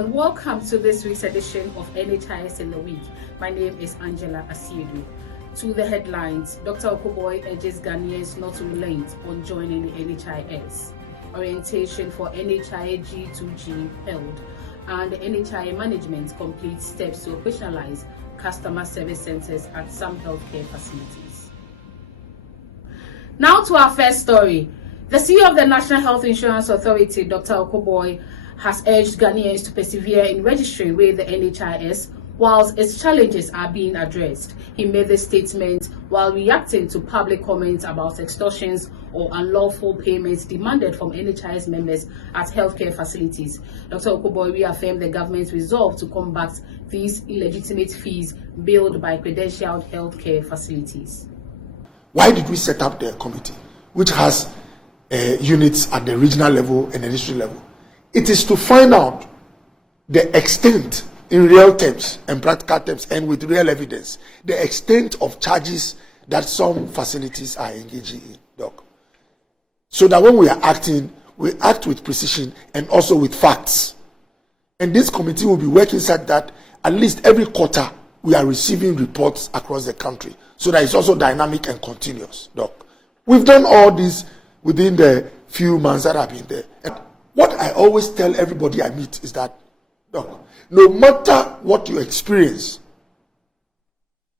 and welcome to this week's edition of NHIS in a Week. My name is Angela Asiedu. To the headlines, Dr. Okoboy urges Ghanaians not to relent on joining the NHIS. Orientation for NHIS G2G held, and the NHIS management completes steps to operationalize customer service centers at some healthcare facilities. Now to our first story. The CEO of the National Health Insurance Authority, Dr. Okoboy, has urged Ghanaians to persevere in registering with the NHIS whilst its challenges are being addressed. He made this statement while reacting to public comments about extortions or unlawful payments demanded from NHIS members at healthcare facilities. Dr. Okoboy reaffirmed the government's resolve to combat these illegitimate fees billed by credentialed healthcare facilities. Why did we set up the committee, which has units at the regional level and the district level? It is to find out the extent, in real terms and practical terms and with real evidence, the extent of charges that some facilities are engaging in, Doc. So that when we are acting, we act with precision and also with facts. And this committee will be working such that at least every quarter we are receiving reports across the country, so that it's also dynamic and continuous, Doc. We've done all this within the few months that I've been there. And what I always tell everybody I meet is that, Doc, no matter what you experience,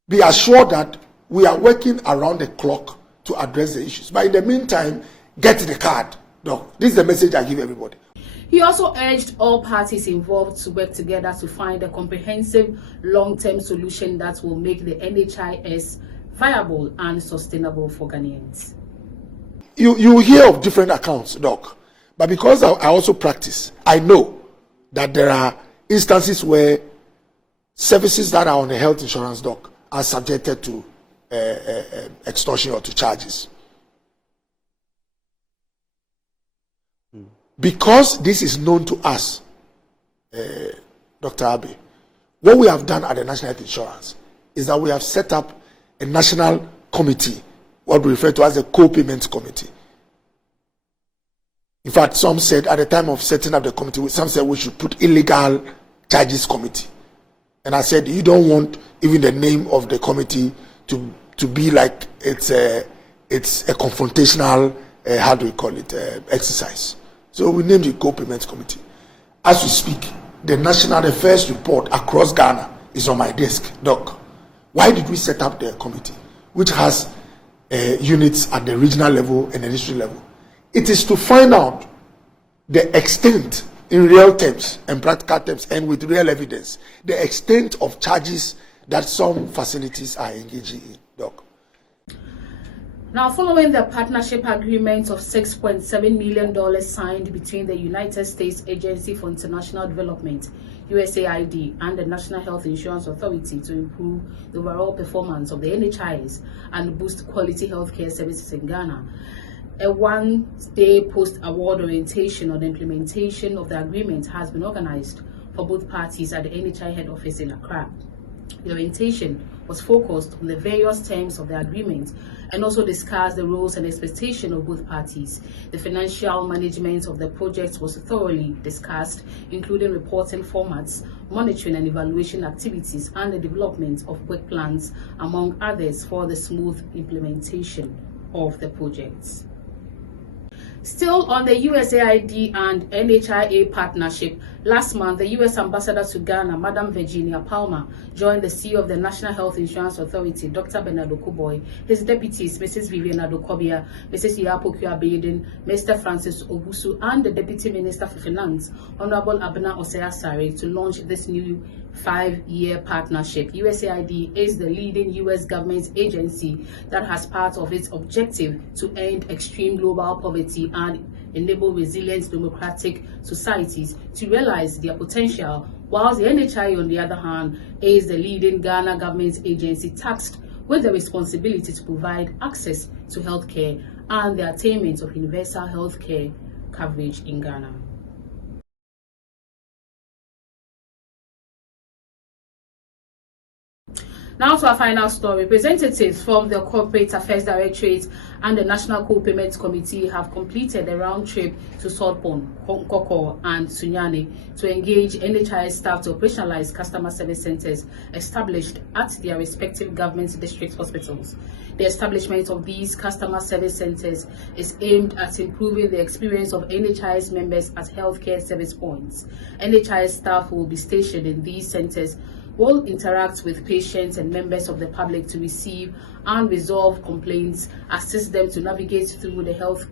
be assured that we are working around the clock to address the issues. But in the meantime, get the card, Doc. This is the message I give everybody. He also urged all parties involved to work together to find a comprehensive long-term solution that will make the NHIS viable and sustainable for Ghanaians. You hear of different accounts, Doc, but because I also practice, I know that there are instances where services that are on the health insurance, Doc, are subjected to extortion or to charges. Because this is known to us, Dr. Abe, what we have done at the National Health Insurance is that we have set up a national committee, what we refer to as a co-payments committee. In fact, some said at the time of setting up the committee, some said we should put illegal charges committee. And I said, you don't want even the name of the committee to be like it's a confrontational, how do we call it, exercise. So we named the co-payments committee. As we speak, the first report across Ghana is on my desk, Doc. Why did we set up the committee, which has units at the regional level and the district level? It is to find out the extent, in real terms and practical terms and with real evidence, the extent of charges that some facilities are engaging in, Doc. Now, following the partnership agreement of $6.7 million signed between the United States Agency for International Development, USAID, and the National Health Insurance Authority to improve the overall performance of the NHIS and boost quality healthcare services in Ghana, a one-day post-award orientation on the implementation of the agreement has been organized for both parties at the NHI head office in Accra. The orientation was focused on the various terms of the agreement and also discussed the roles and expectations of both parties. The financial management of the project was thoroughly discussed, including reporting formats, monitoring and evaluation activities, and the development of work plans, among others, for the smooth implementation of the projects. Still on the USAID and NHIA partnership, last month, the U.S. Ambassador to Ghana, Madam Virginia Palmer, joined the CEO of the National Health Insurance Authority, Dr. Bernard Okoboy, his deputies, Mrs. Vivian Adokobia, Mrs. Yapoku Abeiden, Mr. Francis Obusu, and the Deputy Minister for Finance, Honorable Abena Osei-Asare, to launch this new 5-year partnership. USAID is the leading U.S. government agency that has part of its objective to end extreme global poverty and enable resilient democratic societies to realize their potential, whilst the NHI, on the other hand, is the leading Ghana government agency tasked with the responsibility to provide access to healthcare and the attainment of universal healthcare coverage in Ghana. Now to our final story. Representatives from the Corporate Affairs Directorate and the National Co-Payments Committee have completed a round trip to Sodpon, Koko, and Sunyani to engage NHIS staff to operationalize customer service centers established at their respective government district hospitals. The establishment of these customer service centers is aimed at improving the experience of NHIS members at healthcare service points. NHIS staff will be stationed in these centers, will interact with patients and members of the public to receive and resolve complaints, assist them to navigate through the health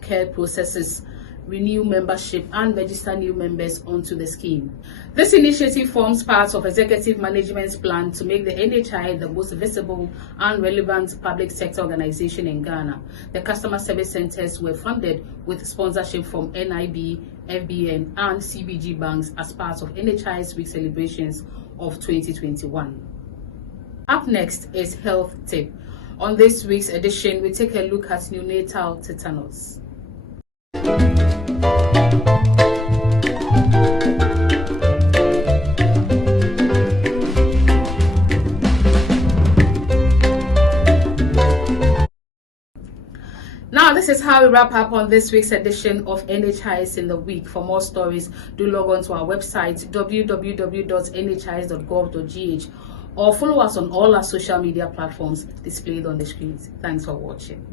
care processes, renew membership, and register new members onto the scheme. This initiative forms part of Executive Management's plan to make the NHI the most visible and relevant public sector organization in Ghana. The customer service centers were funded with sponsorship from NIB, FBN, and CBG banks as part of NHI's week celebrations of 2021. Up next is Health Tip. On this week's edition, we take a look at neonatal tetanus. Now, this is how we wrap up on this week's edition of NHIS in the Week. For more stories, do log on to our website www.nhis.gov.gh or follow us on all our social media platforms displayed on the screens. Thanks for watching.